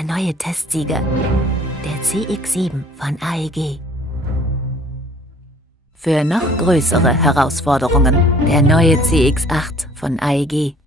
der neue Testsieger, der CX7 von AEG. Für noch größere Herausforderungen, der neue CX8 von AEG.